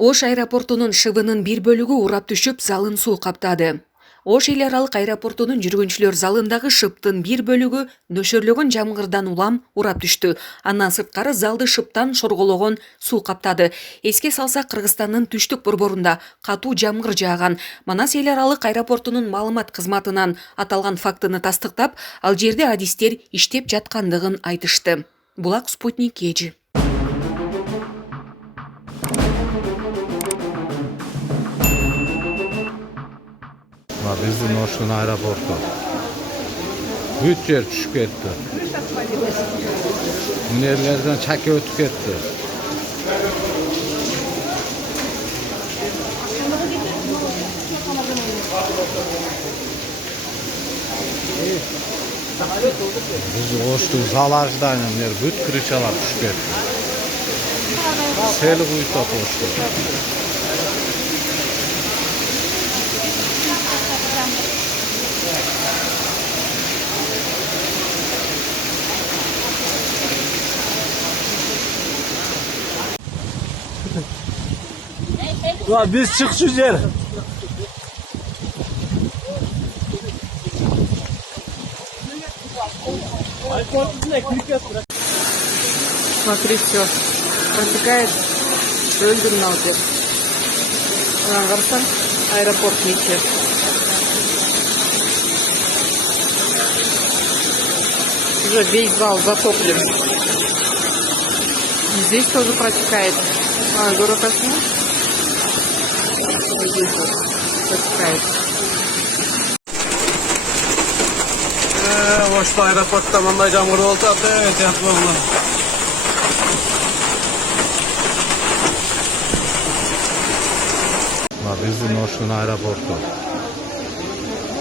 Ош аэропортунун шыбынын бир бөлүгү урап түшүп, залын суу каптады. Ош эл аралык аэропортунун жүргүнчүлөр залындагы шыптын бир бөлүгү нөшөрлөгөн жамгырдан улам урап түштү. Андан сырткары залды шыптан шоргологон суу каптады. Эске салсак, Кыргызстандын түштүк борборунда катуу жамгыр жааган. Манас эл аралык аэропортунун маалымат кызматынан аталган фактыны тастыктап, ал жерде адистер иштеп жаткандыгын айтышты. Булак Спутник Кежи. Биздин Оштун аэропорту. Бүт жер түшүп кетти. Мүнөрлөрдөн чаке өтүп кетти. Биз Оштун зал ожидания бүт крышалар түшүп кетти. Сел куйтат Ошту. Biz çıkışız yer. Смотри, все протекает Өлгүн алды. Анан карасаң, аэропорт нече. Уже весь зал затоплен. Здесь тоже протекает. Город Асму. Здесь вот протекает. Oştu aeroportta manda camur oldu. Evet yapmamla. Биздин Оштун аэропорту.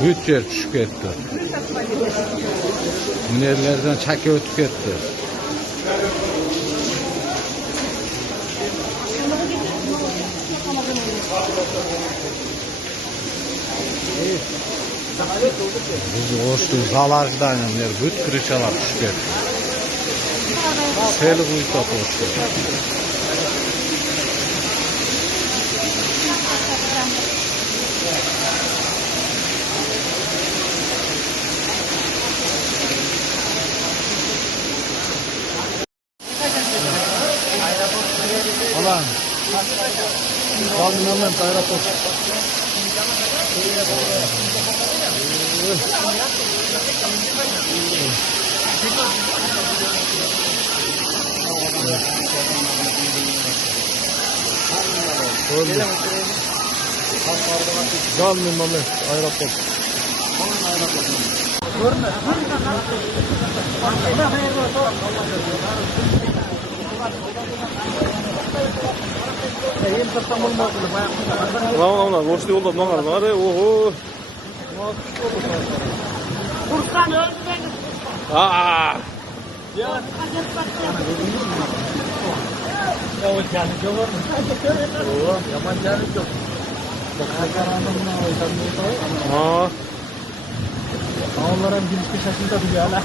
Бүт жер түшүп кетти. Мүнөрлөрдөн чаке өтүп кетти. Биз Оштун зал ожидания бүт крышалар түшүп кетти. Сел куйтат Ошту. Alan. Kalmınan aeroport. Kalmınan aeroport. Ulan boşta yolda ne var ya? Oho. Burkan öldü beni. Aa. Ya o canı yok mu? Yaman canı yok. Ha. Onların girişte şaşırdı bir hala.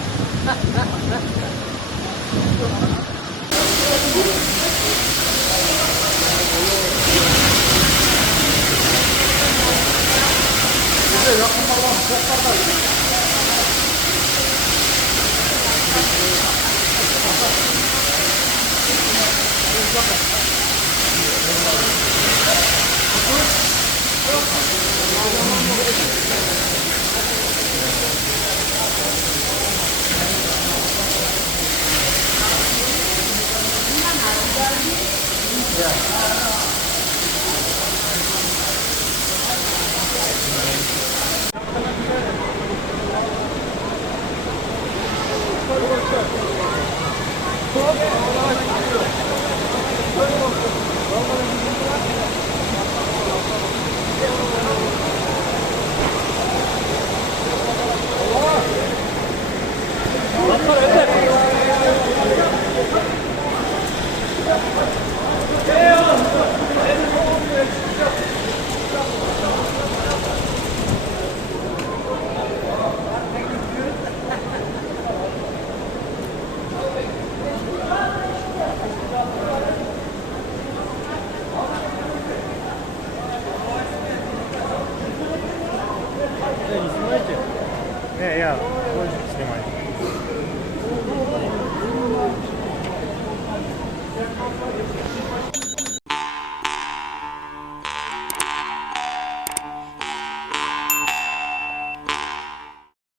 Не, я больше снимаю.